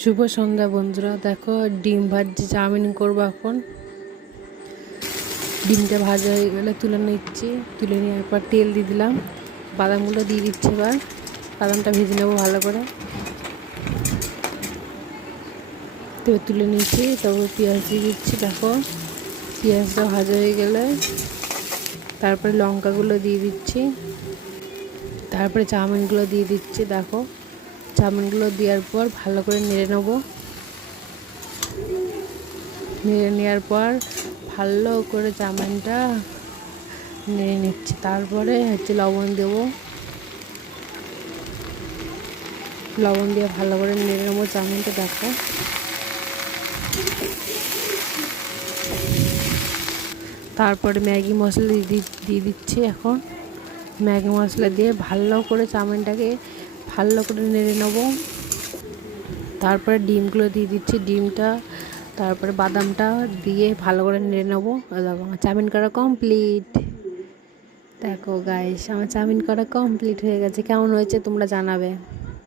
শুভ সন্ধ্যা বন্ধুরা। দেখো ডিম ভাজি চাউমিন করবো এখন। ডিমটা ভাজা হয়ে গেলে তুলে নিচ্ছি। তুলে নেওয়ার পর তেল দিয়ে দিলাম, বাদামগুলো দিয়ে দিচ্ছি। এবার বাদামটা ভেজে নেবো ভালো করে। তো তুলে নিচ্ছি, তারপর পেঁয়াজ দিয়ে দিচ্ছি। দেখো পেঁয়াজটা ভাজা হয়ে গেলে তারপরে লঙ্কাগুলো দিয়ে দিচ্ছি, তারপরে চাউমিনগুলো দিয়ে দিচ্ছি। দেখো চাউমিনগুলো দেওয়ার পর ভালো করে নেড়ে নেবো। নেড়ে নেওয়ার পর ভালো করে চাউমিনটা নেড়ে নিচ্ছি। তারপরে লবণ দেবো, লবণ দিয়ে ভালো করে নেড়ে নেবো চাউমিনটা। দেখো তারপরে ম্যাগি মশলা দিয়ে দিচ্ছি। এখন ম্যাগি মশলা দিয়ে ভালো করে চাউমিনটাকে ভালো করে নেড়ে নেবো। তারপরে ডিমগুলো দিয়ে দিচ্ছি, ডিমটা তারপরে বাদামটা দিয়ে ভালো করে নেড়ে নেবো। দেখো আমার চাউমিন করা কমপ্লিট। দেখো গাইস, আমার চাউমিন করা কমপ্লিট হয়ে গেছে। কেমন হয়েছে তোমরা জানাবে।